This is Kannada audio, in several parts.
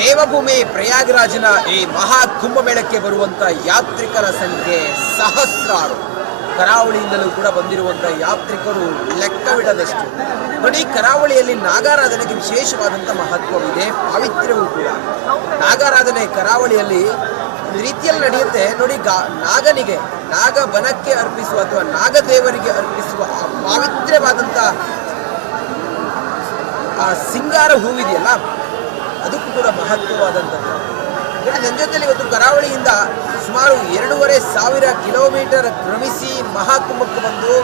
ದೇವಭೂಮಿ ಪ್ರಯಾಗರಾಜನ ಈ ಮಹಾ ಕುಂಭಮೇಳಕ್ಕೆ ಬರುವಂತ ಯಾತ್ರಿಕರ ಸಂಖ್ಯೆ ಸಹಸ್ರಾರು. ಕರಾವಳಿಯಿಂದಲೂ ಕೂಡ ಬಂದಿರುವಂತ ಯಾತ್ರಿಕರು ಲೆಕ್ಕವಿಡದಷ್ಟು. ನೋಡಿ, ಕರಾವಳಿಯಲ್ಲಿ ನಾಗಾರಾಧನೆಗೆ ವಿಶೇಷವಾದಂಥ ಮಹತ್ವವಿದೆ, ಪಾವಿತ್ರ್ಯವೂ ಕೂಡ. ನಾಗಾರಾಧನೆ ಕರಾವಳಿಯಲ್ಲಿ ಒಂದು ರೀತಿಯಲ್ಲಿ ನಡೆಯುತ್ತೆ ನೋಡಿ. ನಾಗನಿಗೆ, ನಾಗಬನಕ್ಕೆ ಅರ್ಪಿಸುವ ಅಥವಾ ನಾಗದೇವರಿಗೆ ಅರ್ಪಿಸುವ ಆ ಪಾವಿತ್ರ್ಯವಾದಂಥ ಆ ಸಿಂಗಾರ ಹೂವಿದೆಯಲ್ಲ, ಅದಕ್ಕೂ ಕೂಡ ಮಹತ್ವವಾದಂಥದ್ದು. ನನ್ನ ಜೊತೆಲಿ ಇವತ್ತು ಕರಾವಳಿಯಿಂದ ಸುಮಾರು 2,500 ಕಿಲೋಮೀಟರ್ ಕ್ರಮಿಸಿ ಮಹಾಕುಂಭಕ್ಕೆ ಬಂದು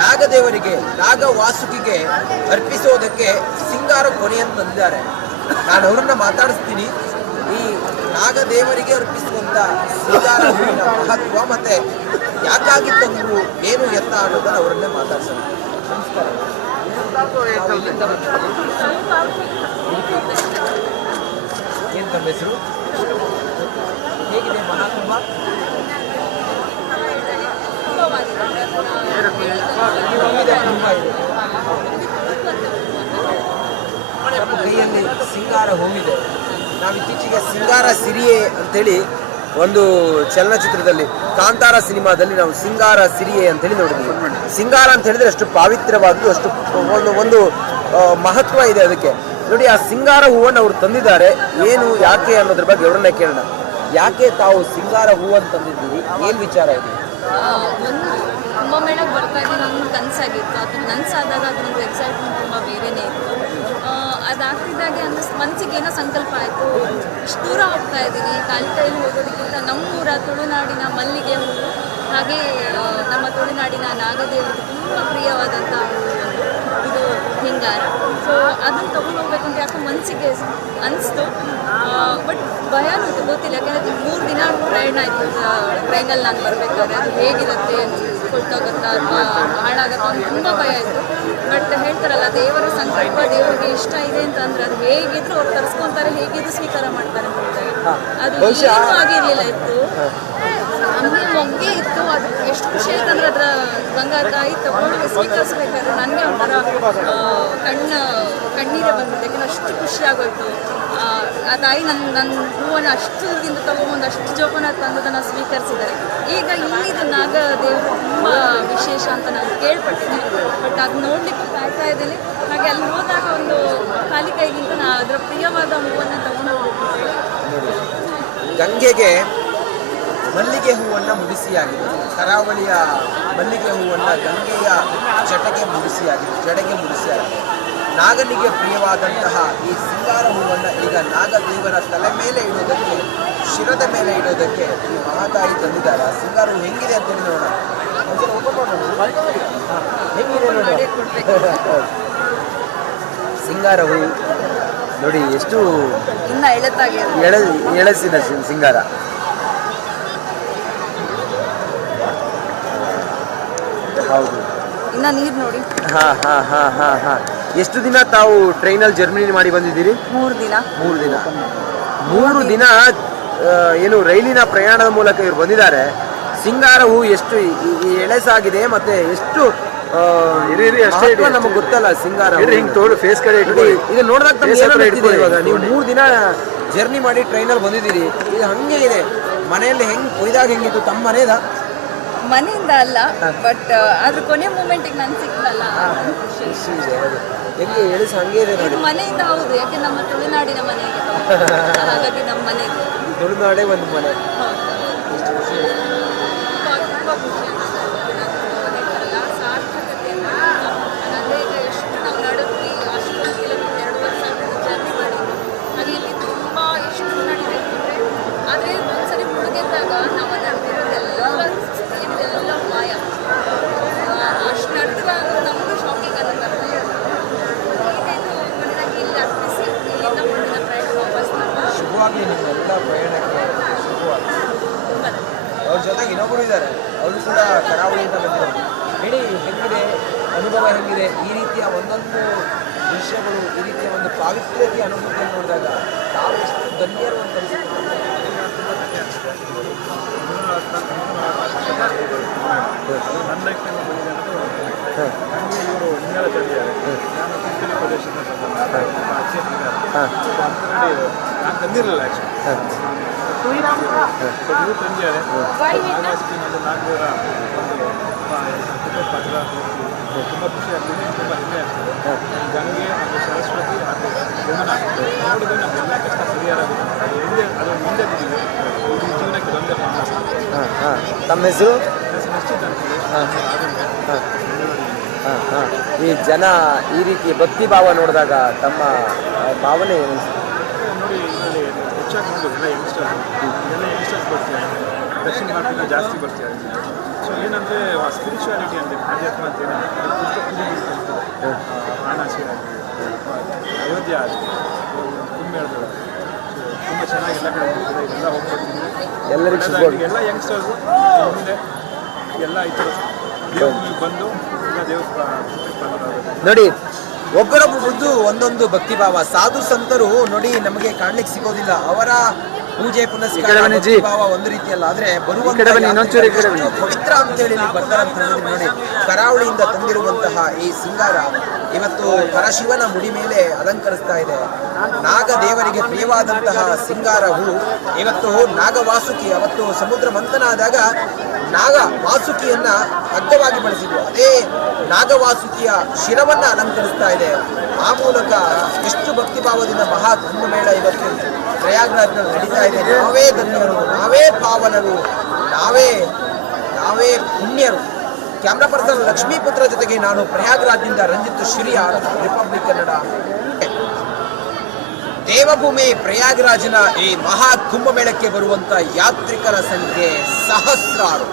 ನಾಗದೇವರಿಗೆ, ನಾಗವಾಸುಕಿಗೆ ಅರ್ಪಿಸೋದಕ್ಕೆ ಸಿಂಗಾರ ಕೊನೆಯನ್ನು ತಂದಿದ್ದಾರೆ. ನಾನು ಅವರನ್ನ ಮಾತಾಡಿಸ್ತೀನಿ. ಈ ನಾಗದೇವರಿಗೆ ಅರ್ಪಿಸುವಂತ ಸಿಂಗಾರ ಹೂವಿನ ಮಹತ್ವ ಮತ್ತೆ ಯಾಕಾಗಿ ತಂದ್ರು, ಏನು ಎತ್ತ ಅನ್ನೋದನ್ನ ಅವರನ್ನೇ ಮಾತಾಡ್ಸೋಣ. ನಮಸ್ಕಾರ. ಏನು ತಮ್ಮ ಹೆಸರು? ಹೇಗಿದೆ ಮಹಾಕುಂಭ? ನಮ್ಮ ಕೈಯಲ್ಲಿ ಸಿಂಗಾರ ಹೂವಿದೆ. ನಾವು ಇತ್ತೀಚೆಗೆ ಸಿಂಗಾರ ಸಿರಿಯೆ ಅಂತೇಳಿ ಒಂದು ಚಲನಚಿತ್ರದಲ್ಲಿ, ಕಾಂತಾರ ಸಿನಿಮಾದಲ್ಲಿ ನಾವು ಸಿಂಗಾರ ಸಿರಿಯೆ ಅಂತೇಳಿ ನೋಡಿದ್ವಿ. ಸಿಂಗಾರ ಅಂತ ಹೇಳಿದ್ರೆ ಅಷ್ಟು ಪಾವಿತ್ರ್ಯವಾದ್ದು, ಅಷ್ಟು ಒಂದು ಮಹತ್ವ ಇದೆ ಅದಕ್ಕೆ. ನೋಡಿ, ಆ ಸಿಂಗಾರ ಹೂವನ್ನು ಅವ್ರು ತಂದಿದ್ದಾರೆ. ಏನು, ಯಾಕೆ ಅನ್ನೋದ್ರ ಬಗ್ಗೆ ಅವರನ್ನೇ ಕೇಳೋಣ. ಯಾಕೆ ತಾವು ಸಿಂಗಾರ ಹೂವನ್ನು ತಂದಿದ್ದೀವಿ, ಏನು ವಿಚಾರ ಇದೆ? ಕುಂಭಮೇಳಕ್ಕೆ ಬರ್ತಾ ಇದ್ದೀನಿ, ನನ್ನ ಕನಸಾಗಿತ್ತು. ಅದು ನನಸಾದಾಗ ಅದೊಂದು ಎಕ್ಸೈಟ್ಮೆಂಟ್ ತುಂಬ ಬೇರೆಯೇ ಇತ್ತು. ಅದಾಗ್ತಿದ್ದಾಗೆ ಮನಸ್ಸಿಗೆ ಏನೋ ಸಂಕಲ್ಪ ಆಯಿತು, ಇಷ್ಟು ದೂರ ಹೋಗ್ತಾ ಇದ್ದೀನಿ, ಖಾಲಿ ಕೈಯಲ್ಲಿ ಹೋಗೋದಕ್ಕಿಂತ ನಮ್ಮೂರ ತುಳುನಾಡಿನ ಮಲ್ಲಿಗೆ ಹೂವು, ಹಾಗೆ ನಮ್ಮ ತುಳುನಾಡಿನ ನಾಗದೇವರು ತುಂಬ ಪ್ರಿಯವಾದಂಥ ಇದು ಹಿಂಗಾರ. ಸೊ ಅದನ್ನು ತೊಗೊಂಡು ಹೋಗ್ಬೇಕು ಅಂತ ಯಾಕೆ ಮನಸ್ಸಿಗೆ ಅನಿಸ್ತು. ಬಟ್ ಭಯನೂ ಇತ್ತು, ಗೊತ್ತಿಲ್ಲ. ಯಾಕೆಂದರೆ 3 ದಿನ ಪ್ರಯಾಣ ಆಯಿತು ಟ್ರೈನಲ್ಲಿ ನಾನು ಬರಬೇಕಾದ್ರೆ. ಅದು ಹೇಗಿರುತ್ತೆ, ಕೊಟ್ಟೋಗುತ್ತಾ ಅಥವಾ ಹಾಳಾಗುತ್ತಾ ಅಂತ ತುಂಬ ಭಯ ಇತ್ತು. ಬಟ್ ಹೇಳ್ತಾರಲ್ಲ, ದೇವರ ಸಂಕಲ್ಪ ದೇವರಿಗೆ ಇಷ್ಟ ಇದೆ ಅಂತಂದ್ರೆ ಅದು ಹೇಗಿದ್ರು ಅವ್ರು ತರಿಸ್ಕೊತಾರೆ, ಹೇಗಿದ್ರು ಸ್ವೀಕಾರ ಮಾಡ್ತಾರೆ ಅಂತ ಹೇಳ್ತಾರೆ. ಅದು ಏನೂ ಆಗಿರಲಿಲ್ಲ ಇತ್ತು, ನಮಗೆ ಮೊಗ್ಗೆ ಇತ್ತು. ಅದು ಎಷ್ಟು ಖುಷಿ ಆಯ್ತು ಅಂದರೆ ಅದರ ಬಂಗಾರಕಾಯಿ ತಗೊಂಡು ಸ್ವೀಕರಿಸ್ಬೇಕಾದ್ರೆ ನನಗೆ ಒಂಥರ ಕಣ್ಣೀರೇ ಬಂದ್ಬಿಟ್ಟು. ಯಾಕೆಂದರೆ ಅಷ್ಟು ಖುಷಿ ಆಗೋಯ್ತು. ಆ ತಾಯಿ ನನ್ನ ಹೂವನ್ನು ಅಷ್ಟು ದಿನ ತೊಗೊಂಬಂದು ಅಷ್ಟು ಜೋಪಾನ ತಂದದನ್ನು ಸ್ವೀಕರಿಸಿದ್ದಾರೆ. ಈಗ ಇಲ್ಲಿದು ನಾಗದೇವರು ತುಂಬ ವಿಶೇಷ ಅಂತ ನಾನು ಕೇಳ್ಪಟ್ಟಿದ್ದೀನಿ. ಬಟ್ ಅದು ನೋಡಲಿಕ್ಕೆ ಕಾಯ್ತಾ ಇದ್ದೀನಿ. ಹಾಗೆ ಅಲ್ಲಿ ಹೋದಾಗ ಒಂದು ಖಾಲಿ ಕೈಗಿಂತ ನಾನು ಅದರ ಪ್ರಿಯವಾದ ಹೂವನ್ನು ತಗೊಂಡು ಹೋಗ್ಬಿಟ್ಟು. ಗಂಗೆಗೆ ಮಲ್ಲಿಗೆ ಹೂವನ್ನು ಮುಡಿಸಿಯಾಗಿದೆ. ಕರಾವಳಿಯ ಮಲ್ಲಿಗೆ ಹೂವನ್ನು ಗಂಗೆಯ ಜಡೆಗೆ ಮುಡಿಸಿಯಾಗಿದೆ. ನಾಗನಿಗೆ ಪ್ರಿಯವಾದಂತಹ ಈ ಸಿಂಗಾರ ಹೂವನ್ನು ಈಗ ನಾಗದೇವರ ತಲೆ ಮೇಲೆ ಇಡೋದಕ್ಕೆ, ಶಿರದ ಮೇಲೆ ಇಡೋದಕ್ಕೆ ಈ ಮಹಾತಾಯಿ ತಂದಿದ್ದಾರೆ. ಆ ಸಿಂಗಾರ ಹೂ ಹೆಂಗಿದೆ ಅಂತೇಳಿ ನೋಡೋಣ. ಹೆಂಗಿದೆ ನೋಡಿ ಸಿಂಗಾರ ಹೂ. ನೋಡಿ ಎಷ್ಟು ಇನ್ನು ಎಳಸಿನ ಸಿಂಗಾರ. ಹೌದು, ಇನ್ನ ನೀರು ನೋಡಿ. ಎಷ್ಟು ದಿನ ತಾವು ಟ್ರೈನಲ್ಲಿ ಜರ್ಮನಿ ಮಾಡಿ ಬಂದಿದ್ದೀರಿ? 3 ದಿನ ಏನು ರೈಲಿನ ಪ್ರಯಾಣದ ಮೂಲಕ ಇವರು ಬಂದಿದ್ದಾರೆ. ಸಿಂಗಾರ ಹೂ ಎಷ್ಟು ಎಳೆಸಾಗಿದೆ ಮತ್ತೆ ಎಷ್ಟು ನಮಗೆ ಗೊತ್ತಲ್ಲ. ಸಿಂಗಾರ ಫೇಸ್ ಕಡೆ ಇದು ನೋಡಿದಾಗ ಇವಾಗ ನೀವು 3 ದಿನ ಜರ್ನಿ ಮಾಡಿ ಟ್ರೈನಲ್ಲಿ ಬಂದಿದ್ದೀರಿ. ಇದು ಹಂಗೆ ಇದೆ. ಮನೆಯಲ್ಲಿ ಹೆಂಗ್ ಕೊಯ್ದಾಗ ಹೆಂಗಿತ್ತು? ತಮ್ಮ ಮನೆಯಿಂದ ಅಲ್ಲ, ಬಟ್ ಅದ್ರ ಕೊನೆ ಮೂಮೆಂಟಿಗೆ ನಾನು ಸಿಕ್ಕಲ್ಲ. ಹೆಂಗೆ ಎಳಿಸಿ ಹಂಗೆ ಇದೆ ನೋಡಿ. ಮನೆಯಿಂದ ಹೌದು, ಯಾಕೆ ನಮ್ಮ ತುಳುನಾಡಿನ ಮನೆಗೆ, ಹಾಗಾಗಿ ನಮ್ಮ ಮನೆಗೆ ತುಳುನಾಡೇ ಒಂದು ಮನೆ. ನಿಮ್ಮೆಲ್ಲ ಪ್ರಯಾಣಕ್ಕೆ ಅವ್ರ ಜೊತೆಗೆ ಇನ್ನೊಬ್ಬರು ಇದ್ದಾರೆ, ಅವರು ಕೂಡ ಕರಾವಳಿಯಿಂದ ಬಂದಿದ್ದಾರೆ. ಹೇಳಿ, ಹೆಂಗಿದೆ ಅನುಭವ, ಹೆಂಗಿದೆ ಈ ರೀತಿಯ ಒಂದೊಂದು ದೃಶ್ಯಗಳು, ಈ ರೀತಿಯ ಒಂದು ಪಾವಿತ್ರ್ಯತೆ ಅನುಭವವನ್ನು ನೋಡಿದಾಗ ತಾವು ಎಷ್ಟು ಧನ್ಯರು ಅಂತ ನನ್ನ ನನಗೆ ಇವರು ಹಿಂಗೆಲ್ಲ ತಂದಿದ್ದಾರೆ. ನಾನು ಕಿತ್ತೂರು ಪ್ರದೇಶದ ಅಚ್ಚೆ ನಾನು ತಂದಿರಲಿಲ್ಲ ಆ್ಯಕ್ಚುಲಿ. ಇವರು ತಂದಿದ್ದಾರೆ. ನಾಗವಾಸಿಗೆ ಒಂದು 4 ಪತ್ರ ತುಂಬ ಖುಷಿ ಆಗ್ತದೆ, ತುಂಬ ಹೆಮ್ಮೆ ಆಗ್ತದೆ. ಗಂಗೆ ಮತ್ತು ಸರಸ್ವತಿ ಹಾಗೂ ಯಮುನಾ ನೋಡಿದ್ರೆ ನಮಗೆಲ್ಲ ಕಷ್ಟ ಪರಿಹಾರ ಆಗುತ್ತೆ. ಅದು ಮುಂದೆ ಈ ಜೀವನಕ್ಕೆ ಬಂದ ತಮ್ಮ ಹೆಸರು? ನಿಶ್ಚಿತ ಅಂತೇಳಿ ಈ ಜನ ಈ ರೀತಿ ಭಕ್ತಿ ಭಾವ ನೋಡಿದಾಗ ತಮ್ಮ ಭಾವನೆ ಏನು? ನೋಡಿ, ಇದರಲ್ಲಿ ಹೆಚ್ಚಾಗಿ ನೋಡೋದು ಎಲ್ಲ ಯಂಗ್ಸ್ಟರ್ಸ್ ಬರ್ತಾರೆ. ದಕ್ಷಿಣ ಭಾರತದಿಂದ ಜಾಸ್ತಿ ಬರ್ತಾರೆ. ಸೊ ಏನಂದರೆ ಸ್ಪಿರಿಚುವಾಲಿಟಿ ಅಂದರೆ ಆಧ್ಯಾತ್ಮ ಅಂತ ಏನಾಗುತ್ತೆ ವಾರಣಾಸಿ ಆಗಲಿ, ಅಯೋಧ್ಯ ಆಗಲಿ, ಕುಂಭಮೇಳಗಳು ತುಂಬ ಚೆನ್ನಾಗಿ ಎಲ್ಲ ಕಡೆ ಹೋಗ್ತದೆ. ಇದೆಲ್ಲ ಹೋಗ್ಬರ್ತೀನಿ ಎಲ್ಲರಿಗೂ ಎಲ್ಲ ಯಂಗ್ಸ್ಟರ್ಸು ಮುಂದೆ ಎಲ್ಲ ಈ ಥರ ದೇವ್ರಿಗೆ ಬಂದು ಎಲ್ಲ ದೇವ್ರ ನೋಡಿ, ಒಬ್ಬರೊಬ್ಬರದ್ದು ಒಂದೊಂದು ಭಕ್ತಿಭಾವ. ಸಾಧು ಸಂತರು ನೋಡಿ ನಮಗೆ ಕಾಣ್ಲಿಕ್ಕೆ ಸಿಗೋದಿಲ್ಲ. ಅವರ ಪೂಜೆ ಪುನಸ್ಕಾರ ಭಾವ ಒಂದು ರೀತಿಯಲ್ಲ, ಆದ್ರೆ ಬರುವಂತ ಪವಿತ್ರ ಅಂತೇಳಿ ನೀವು ಬರ್ತಾರಂತ ಹೇಳಿದ್ರೆ ನೋಡಿ, ಕರಾವಳಿಯಿಂದ ತಂದಿರುವಂತಹ ಈ ಸಿಂಗಾರ ಇವತ್ತು ಪರಶಿವನ ಮುಡಿ ಮೇಲೆ ಅಲಂಕರಿಸ್ತಾ ಇದೆ. ನಾಗ ದೇವರಿಗೆ ಪ್ರಿಯವಾದಂತಹ ಸಿಂಗಾರ ಹೂ ಇವತ್ತು ನಾಗವಾಸುಕಿ, ಅವತ್ತು ಸಮುದ್ರ ಮಂಥನ ಆದಾಗ ನಾಗ ವಾಸುಕಿಯನ್ನ ಅಗ್ಗವಾಗಿ ಬಳಸಿದ್ರು. ಅದೇ ನಾಗವಾಸುಕಿಯ ಶಿರವನ್ನ ಅಲಂಕರಿಸ್ತಾ ಇದೆ. ಆ ಮೂಲಕ ಎಷ್ಟು ಭಕ್ತಿಭಾವದಿಂದ ಮಹಾ ಕುಂಭಮೇಳ ಇವತ್ತು ಪ್ರಯಾಗ್ರಾಜ್ನಲ್ಲಿ ನಡೀತಾ ಇದೆ. ನಾವೇ ಧನ್ಯರು, ನಾವೇ ಪಾವನರು, ನಾವೇ ಪುಣ್ಯರು. ಕ್ಯಾಮ್ರಾ ಪರ್ಸನ್ ಲಕ್ಷ್ಮೀಪುತ್ರ ಜೊತೆಗೆ ನಾನು ಪ್ರಯಾಗ್ರಾಜ್ನಿಂದ ರಂಜಿತ್ ಶಿರಿಯಾರ್, ರಿಪಬ್ಲಿಕ್ ಕನ್ನಡ. ದೇವಭೂಮಿ ಪ್ರಯಾಗ್ರಾಜ್ನ ಈ ಮಹಾ ಕುಂಭಮೇಳಕ್ಕೆ ಬರುವಂತ ಯಾತ್ರಿಕರ ಸಂಖ್ಯೆ ಸಹಸ್ರಾರು.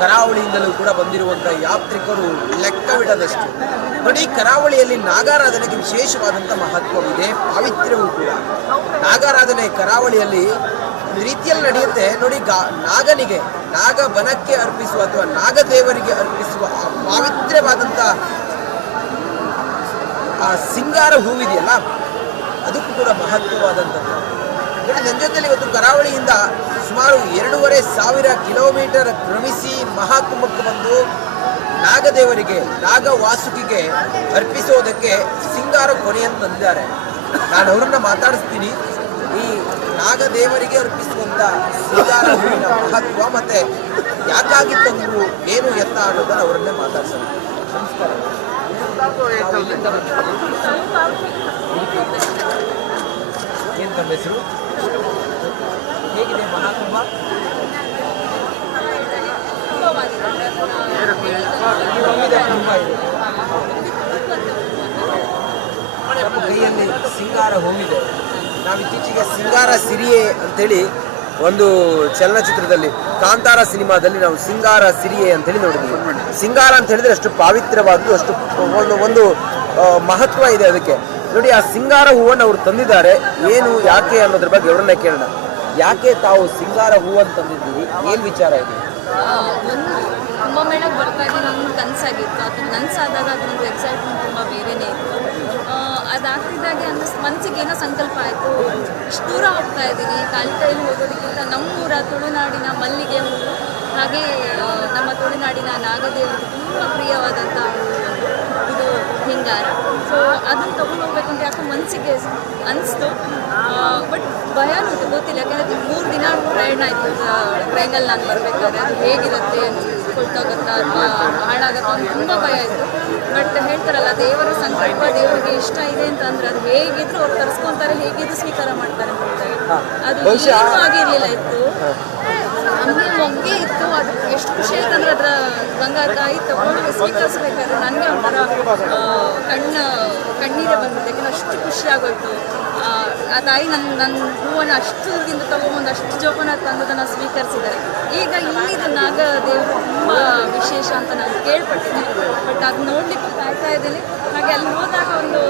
ಕರಾವಳಿಯಿಂದಲೂ ಕೂಡ ಬಂದಿರುವಂತಹ ಯಾತ್ರಿಕರು ಲೆಕ್ಕವಿಡದಷ್ಟು. ನೋಡಿ, ಕರಾವಳಿಯಲ್ಲಿ ನಾಗಾರಾಧನೆಗೆ ವಿಶೇಷವಾದಂಥ ಮಹತ್ವವಿದೆ, ಪಾವಿತ್ರ್ಯವೂ ಕೂಡ. ನಾಗಾರಾಧನೆ ಕರಾವಳಿಯಲ್ಲಿ ಒಂದು ರೀತಿಯಲ್ಲಿ ನಡೆಯುತ್ತೆ ನೋಡಿ. ನಾಗನಿಗೆ, ನಾಗ ಬನಕ್ಕೆ ಅರ್ಪಿಸುವ ಅಥವಾ ನಾಗದೇವರಿಗೆ ಅರ್ಪಿಸುವ ಆ ಪಾವಿತ್ರ್ಯವಾದಂಥ ಆ ಸಿಂಗಾರ ಹೂವಿದೆಯಲ್ಲ, ಅದಕ್ಕೂ ಕೂಡ ಮಹತ್ವವಾದಂಥದ್ದು. ನೋಡಿ, ನನ್ನ ಜೊತೆಲಿ ಇವತ್ತು ಕರಾವಳಿಯಿಂದ ಸುಮಾರು 2,500 ಕಿಲೋಮೀಟರ್ ಕ್ರಮಿಸಿ ಮಹಾಕುಂಭಕ್ಕೆ ಬಂದು ನಾಗದೇವರಿಗೆ, ನಾಗವಾಸುಕಿಗೆ ಅರ್ಪಿಸೋದಕ್ಕೆ ಸಿಂಗಾರ ಕೊನೆಯನ್ನು ತಂದಿದ್ದಾರೆ. ನಾನು ಅವರನ್ನ ಮಾತಾಡಿಸ್ತೀನಿ. ಈ ನಾಗದೇವರಿಗೆ ಅರ್ಪಿಸುವಂತ ಸಿಂಗಾರ ಹೂವಿನ ಮಹತ್ವ ಮತ್ತೆ ಯಾಕಾಗಿ ತಂದ್ರು, ಏನು ಎತ್ತ ಅನ್ನೋದನ್ನ ಅವರನ್ನೇ ಮಾತಾಡ್ಸೋಣ. ನಮಸ್ಕಾರ. ಏನು ತಮ್ಮ ಹೆಸರು? ಹೇಗಿದೆ ಮಹಾಕುಂಭ? ನಮ್ಮ ಕೈಯಲ್ಲಿ ಸಿಂಗಾರ ಹೂವಿದೆ. ನಾವು ಇತ್ತೀಚೆಗೆ ಸಿಂಗಾರ ಸಿರಿಯೆ ಅಂತೇಳಿ ಒಂದು ಚಲನಚಿತ್ರದಲ್ಲಿ, ಕಾಂತಾರ ಸಿನಿಮಾದಲ್ಲಿ ನಾವು ಸಿಂಗಾರ ಸಿರಿಯೆ ಅಂತೇಳಿ ನೋಡಿದ್ವಿ. ಸಿಂಗಾರ ಅಂತ ಹೇಳಿದ್ರೆ ಅಷ್ಟು ಪಾವಿತ್ರ್ಯವಾದ್ದು, ಅಷ್ಟು ಒಂದು ಮಹತ್ವ ಇದೆ ಅದಕ್ಕೆ. ನೋಡಿ, ಆ ಸಿಂಗಾರ ಹೂವನ್ನು ಅವ್ರು ತಂದಿದ್ದಾರೆ. ಏನು, ಯಾಕೆ ಅನ್ನೋದ್ರ ಬಗ್ಗೆ ಅವರನ್ನೇ ಕೇಳೋಣ. ಯಾಕೆ ತಾವು ಸಿಂಗಾರ ಹೂವನ್ನು ತಂದಿದ್ದೀವಿ, ಏನು ವಿಚಾರ ಇದೆ? ಕುಂಭಮೇಳಕ್ಕೆ ಬರ್ತಾ ಇದ್ದೀನಿ, ನನ್ನ ಕನಸಾಗಿತ್ತು. ಅದು ಕನಸಾದಾಗ ಅದೊಂದು ಎಕ್ಸೈಟ್ಮೆಂಟ್ ತುಂಬ ಬೇರೆಯೇ ಇತ್ತು. ಅದಾಗ್ತಿದ್ದಾಗೆ ಮನಸ್ಸಿಗೆ ಏನೋ ಸಂಕಲ್ಪ ಆಯಿತು, ಇಷ್ಟು ದೂರ ಹೋಗ್ತಾ ಇದ್ದೀನಿ, ಕೈಲಿ ಹೋಗೋದಕ್ಕಿಂತ ನಮ್ಮೂರ ತುಳುನಾಡಿನ ಮಲ್ಲಿಗೆ ಹೂವು, ಹಾಗೆ ನಮ್ಮ ತುಳುನಾಡಿನ ನಾಗದೇವರಿಗೆ ತುಂಬ ಪ್ರಿಯವಾದಂಥ ಇದು ಹಿಂಗಾರ. ಸೊ ಅದನ್ನು ತೊಗೊಂಡು ಹೋಗ್ಬೇಕು ಅಂತ ಯಾಕೋ ಮನಸ್ಸಿಗೆ ಅನಿಸ್ತು. ಬಟ್ ಭಯನೂ ಗೊತ್ತಿಲ್ಲ, ಯಾಕಂದರೆ 3 ದಿನ ಪ್ರಯಾಣ ಆಯಿತು ಟ್ರೈನಲ್ಲಿ ನಾನು ಬರಬೇಕಾದ್ರೆ. ಅದು ಹೇಗಿರುತ್ತೆ, ಕೊಳ್ತೋಗುತ್ತಾ ಅಥವಾ ಹಾಳಾಗುತ್ತಾ ಅಂತ ತುಂಬ ಭಯ ಇತ್ತು. ಬಟ್ ಹೇಳ್ತಾರಲ್ಲ, ದೇವರ ಸಂಕಲ್ಪ ದೇವರಿಗೆ ಇಷ್ಟ ಇದೆ ಅಂತಂದ್ರೆ ಅದು ಹೇಗಿದ್ರು ಅವ್ರು ತರಿಸ್ಕೊತಾರೆ, ಹೇಗಿದ್ರು ಸ್ವೀಕಾರ ಮಾಡ್ತಾರೆ ಅಂತ ಹೇಳ್ತಾರೆ. ಅದು ಏನೂ ಆಗಿರಲಿಲ್ಲ ಇತ್ತು, ನಮಗೆ ಮೊಗ್ಗೆ ಇತ್ತು. ಅದು ಎಷ್ಟು ಖುಷಿ ಆಯ್ತು ಅಂದರೆ ಅದರ ಗಂಗಾ ತಾಯಿ ತಗೊಂಡು ಸ್ವೀಕರಿಸ್ಬೇಕಾದ್ರೆ ನನಗೆ ಒಂಥರ ಕಣ್ಣೀರೇ ಬಂದಿದೆ. ಯಾಕಂದರೆ ಅಷ್ಟು ಖುಷಿಯಾಗೋಯ್ತು. ಆ ತಾಯಿ ನನ್ನ ಹೂವನ್ನು ಅಷ್ಟು ದೂರದಿಂದ ತೊಗೊಂಬಂದು ಅಷ್ಟು ಜೋಪಾನ ತಂದದನ್ನು ಸ್ವೀಕರಿಸಿದ್ದಾರೆ. ಈಗ ಇಲ್ಲಿದು ನಾಗ ದೇವರು ತುಂಬ ವಿಶೇಷ ಅಂತ ನಾನು ಕೇಳ್ಪಟ್ಟಿದ್ದೆ. ಬಟ್ ಅದು ನೋಡಲಿಕ್ಕೂ ಕಾಯ್ತಾ ಇದ್ದೀನಿ. ಹಾಗೆ ಅಲ್ಲಿ ಹೋದಾಗ ಒಂದು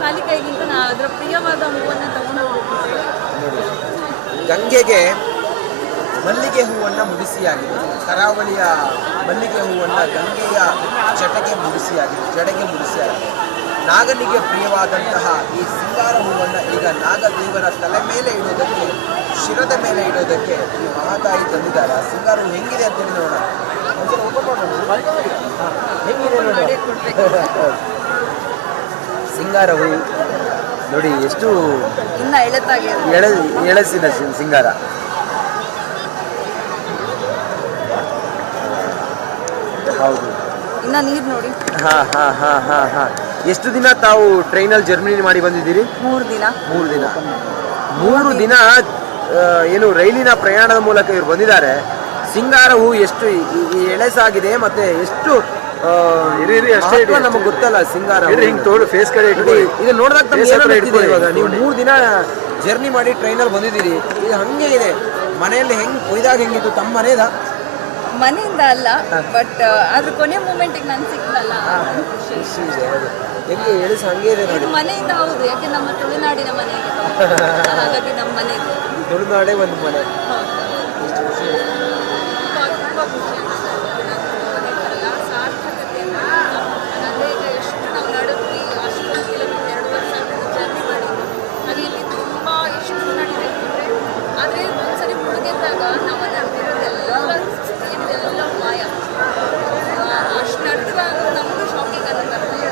ಖಾಲಿ ಕೈಗಿಂತ ನಾನು ಅದರ ಪ್ರಿಯವಾದ ಹೂವನ್ನು ತಗೊಂಡು ಹೋಗ್ತಿದ್ದೆ. ಗಂಗೆಗೆ ಮಲ್ಲಿಗೆ ಹೂವನ್ನು ಮುಡಿಸಿಯಾಗಿದೆ. ಕರಾವಳಿಯ ಮಲ್ಲಿಗೆ ಹೂವನ್ನು ಗಂಗೆಯ ಜಡೆಗೆ ಮುಡಿಸಿಯಾಗಿದೆ. ನಾಗನಿಗೆ ಪ್ರಿಯವಾದಂತಹ ಈ ಸಿಂಗಾರ ಹೂವನ್ನು ಈಗ ನಾಗದೇವರ ತಲೆ ಮೇಲೆ ಇಡೋದಕ್ಕೆ, ಶಿರದ ಮೇಲೆ ಇಡೋದಕ್ಕೆ ಈ ಮಹಾತಾಯಿ ತಂದಿದ್ದಾರೆ. ಆ ಸಿಂಗಾರ ಹೂ ಹೆಂಗಿದೆ ಅಂತೇಳಿ ನೋಡೋಣ. ಹೆಂಗಿದೆ ನೋಡಿ ಮಾಡೇ ಕೊಡ್ಬೇಕು. ಸಿಂಗಾರ ಹೂ ನೋಡಿ ಎಷ್ಟು ಇನ್ನ ಎಳೆತಾಗಿದೆ. ಎಳಸಿನ ಸಿಂಗಾರ. ಹೌದು. ಇನ್ನ ನೀರ್ ನೋಡಿ. ಹಾ ಹಾ ಹಾ ಹಾ ಹಾ. ಎಷ್ಟು ದಿನ ತಾವು ಟ್ರೈನಲ್ಲಿ ಜರ್ನಿ ಮಾಡಿ ಬಂದಿದ್ದೀರಿ? 3 ದಿನ. 3 ದಿನ. 3 ದಿನ ಏನು ರೈಲಿನ ಪ್ರಯಾಣದ ಮೂಲಕ ಇವರು ಬಂದಿದ್ದಾರೆ. ಸಿಂಗಾರ ಹೂ ಎಷ್ಟು ಎಳೆಸಾಗಿದೆ ಮತ್ತೆ ಎಷ್ಟು ನಮಗೆ ಗೊತ್ತಲ್ಲ. ಸಿಂಗಾರ ಫೇಸ್ ಕಡೆ ಇದು ನೋಡಿದಾಗ ಇವಾಗ ನೀವು 3 ದಿನ ಜರ್ನಿ ಮಾಡಿ ಟ್ರೈನಲ್ಲಿ ಬಂದಿದ್ದೀರಿ. ಇದು ಹಂಗೆ ಇದೆ. ಮನೆಯಲ್ಲಿ ಹೆಂಗ್ ಕೊಯ್ದಾಗ ಹೆಂಗಿತ್ತು? ತಮ್ಮ ಮನೆದ ಮನೆಯಿಂದ ಅಲ್ಲ, ಬಟ್ ಅದ್ರ ಕೊನೆ ಮೂಮೆಂಟಿಗೆ ನಾನು ಸಿಕ್ಕಲ್ಲ. ಖುಷಿ ಇದೆ. ಹೌದು, ಹೆಂಗೆ ಎಳಿಸ ಹಂಗೆ ಇದೆ ನೋಡಿ. ಮನೆಯಿಂದ ಹೌದು, ಯಾಕೆ ನಮ್ಮ ತುಳುನಾಡಿನ ಮನೆ ಇದೆ. ಹಾಗಾಗಿ ನಮ್ಮ ಮನೆ ಇದೆ. ತುಳುನಾಡೇ ಒಂದು ಮನೆ. ಎಷ್ಟು ಖುಷಿ ಇದೆ. ತುಂಬ ಖುಷಿ ಅನಿಸ್ತಲ್ಲ, ಸಾರ್ಥಕತೆ ಅಂದರೆ ಈಗ ಎಷ್ಟು ನಾವು ನಡುವಿ ಅಷ್ಟೊಂದು ಕಿಲೋಮೀಟರ್ 2 ವರ್ಷ ಜರ್ನಿ ಮಾಡಿದ್ವಿ. ಹಾಗೆ ಇಲ್ಲಿ ತುಂಬ ಎಷ್ಟು ನಡಿಬೇಕು ಅಂದರೆ, ಆದರೆ ಒಂದ್ಸರಿ ಮುಳುಗೆದ್ದಾಗ ನಾವು ಎಲ್ಲ ಮಾಯ. ಅಷ್ಟು ನಡೆದಾಗ ನಮಗೂ ಶಾಕಿಂಗ್ ಅಂತ ಬರ್ತದೆ.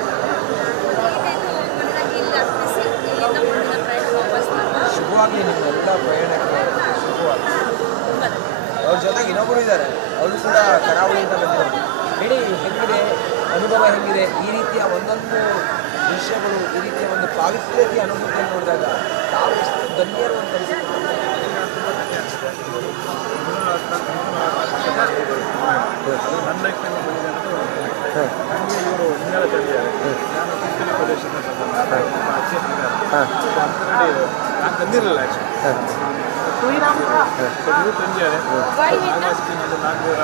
ಈಗೇನು ಮನೆಯಾಗಿ ಇಲ್ಲಿ ಅರ್ಪಿಸಿ ಇಲ್ಲಿಂದ ಮುಂದಿನ ಪ್ರಯಾಣ ವಾಪಸ್ ಶುಭವಾಗಲಿ ನಿಮ್ಮೆಲ್ಲ ಪ್ರಯಾಣಕ್ಕೆ ಶುಭವಾಗಲಿ. ಅವ್ರ ಜೊತೆಗೆ ಇನ್ನೊಬ್ಬರು ಇದ್ದಾರೆ, ಅವರು ಕೂಡ ಕರಾವಳಿಯಿಂದ ಬಂದಿದ್ದಾರೆ. ಹೇಳಿ, ಹೆಂಗಿದೆ ಅನುಭವ? ಹೆಂಗಿದೆ ಈ ರೀತಿಯ ಒಂದೊಂದು ದೃಶ್ಯಗಳು, ಈ ರೀತಿಯ ಒಂದು ಪಾವಿತ್ರ್ಯತೆಯ ಅನುಭೂತಿಯನ್ನು ನೋಡಿದಾಗ ತಾವು ಎಷ್ಟು ಧನ್ಯರು ಅಂತ ಅನಿಸುತ್ತೆ? ನನ್ನ ಲೈಫ್ನಲ್ಲಿ ಬಂದಿದೆ ಅಂದರೆ ನನಗೆ ಇವರು ಹಿಂಗೆಲ್ಲ ತಂದಿದ್ದಾರೆ. ನಾನು ಕಿತ್ತೂರು ಪ್ರದೇಶದಿಂದ ನಾನು ತಂದಿರಲಿಲ್ಲ ಆ್ಯಕ್ಚುಲಿ. ಬಟ್ ಇವರು ತಂದಿದ್ದಾರೆ. ಆಗಾಸ್ಗೆ ಒಂದು 400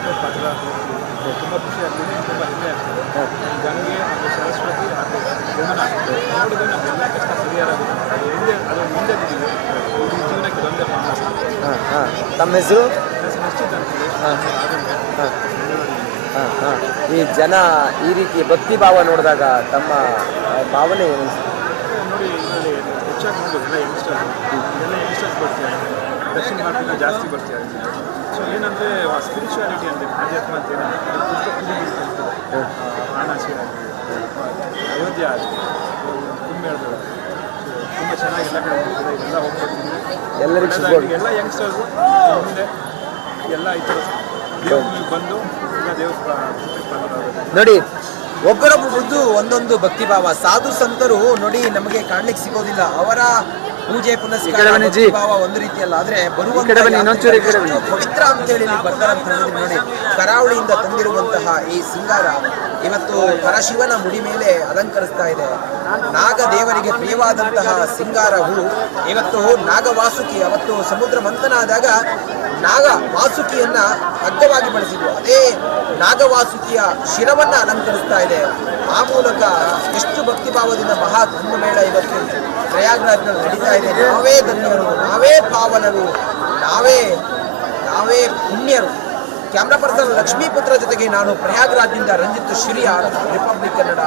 ಒಂದು ಪತ್ರ ತುಂಬ ಖುಷಿ ಆಗ್ತಿದೆ, ತುಂಬ ಹೆಮ್ಮೆ ಆಗ್ತಿದೆ. ಗಂಗೆ ಹಾಗೂ ಸರಸ್ವತಿ ಹಾಗೂ ಯಮುನಾ ನೋಡಿದ್ರೆ ನಮಗೆಲ್ಲ ಕಷ್ಟ ಪರಿಹಾರ ಆಗುತ್ತೆ. ಅದು ಮುಂದೆ ಬಿಟ್ಟಿದೆ. ಈ ಜೀವನಕ್ಕೆ ಒಂದೇ ತಮ್ಮ ಹೆಸರು? ನಿಶ್ಚಿತ ಅಂತಿದೆ. ಈ ಜನ ಈ ರೀತಿ ಭಕ್ತಿ ಭಾವ ನೋಡಿದಾಗ ತಮ್ಮ ಭಾವನೆ ಏನು? ನೋಡಿ, ಇದರಲ್ಲಿ ಹೆಚ್ಚಾಗಿ ನೋಡೋದು ಎಲ್ಲ ಯಂಗ್ಸ್ಟರ್ಸ್ ಬರ್ತಾರೆ. ದಕ್ಷಿಣ ಭಾರತದಿಂದ ಜಾಸ್ತಿ ಬರ್ತಾರೆ. ಸೊ ಏನಂದರೆ ಸ್ಪಿರಿಚುವಾಲಿಟಿ ಅಂದರೆ ಆಧ್ಯಾತ್ಮ ಅಂತ ಏನಂದರೆ ವಾರಣಾಸಿ ಆಗಲಿ, ಅಯೋಧ್ಯೆ ಆಗಲಿ, ಕುಂಭಮೇಳಗಳು ತುಂಬ ಚೆನ್ನಾಗಿ ಎಲ್ಲ ಕಡೆ ಹೋಗ್ತದೆ. ಇದೆಲ್ಲ ಹೋಗ್ತಿದ್ದೀನಿ ಎಲ್ಲರಿಗೂ ಎಲ್ಲ ಯಂಗ್ಸ್ಟರ್ಸು ಮುಂದೆ ಎಲ್ಲ ಈ ಥರ ದೇವ್ರಿಗೆ ಬಂದು ಎಲ್ಲ ದೇವಸ್ಥಾನ ನೋಡಿ, ಒಬ್ಬರೊಬ್ಬ ಬುದ್ಧು ಒಂದೊಂದು ಭಕ್ತಿ ಭಾವ. ಸಾಧು ಸಂತರು ನೋಡಿ ನಮಗೆ ಕಾಣ್ಲಿಕ್ಕೆ ಸಿಗೋದಿಲ್ಲ. ಅವರ ಪೂಜೆ ಪುನಸ್ಕಾರ ಭಕ್ತಿ ಭಾವ ಒಂದು ರೀತಿಯಲ್ಲ, ಆದ್ರೆ ಬರುವಂತ ಪವಿತ್ರ ಅಂತೇಳಿ ಬರ್ತಾರೆ ಅಂತ ಹೇಳಿದ್ರೆ ನೋಡಿ, ಕರಾವಳಿಯಿಂದ ತಂದಿರುವಂತಹ ಈ ಸಿಂಗಾರ ಇವತ್ತು ಪರಶಿವನ ಮುಡಿ ಮೇಲೆ ಅಲಂಕರಿಸ್ತಾ ಇದೆ. ನಾಗ ದೇವರಿಗೆ ಪ್ರಿಯವಾದಂತಹ ಸಿಂಗಾರ ಹೂ ಇವತ್ತು ನಾಗವಾಸುಕಿ, ಅವತ್ತು ಸಮುದ್ರ ಮಂಥನ ಆದಾಗ ನಾಗ ವಾಸುಕಿಯನ್ನ ಹಗ್ಗವಾಗಿ ಬಳಸಿದ್ರು. ಅದೇ ನಾಗವಾಸುಕಿಯ ಶಿರವನ್ನ ಅಲಂಕರಿಸ್ತಾ ಇದೆ. ಆ ಮೂಲಕ ಎಷ್ಟು ಭಕ್ತಿ ಭಾವದಿಂದ ಮಹಾ ಕುಂಭಮೇಳ ಇವತ್ತು ಪ್ರಯಾಗ್ರಾಜ್ನಲ್ಲಿ ನಡೀತಾ ಇದೆ. ನಾವೇ ಧನ್ಯರು, ನಾವೇ ಪಾವನರು, ನಾವೇ ಪುಣ್ಯರು. ಕ್ಯಾಮ್ರಾ ಪರ್ಸನ್ ಲಕ್ಷ್ಮೀಪುತ್ರ ಜೊತೆಗೆ ನಾನು ಪ್ರಯಾಗ್ರಾಜ್ನಿಂದ ರಂಜಿತ್ ಶಿರಿಯಾರ್, ರಿಪಬ್ಲಿಕ್ ಕನ್ನಡ.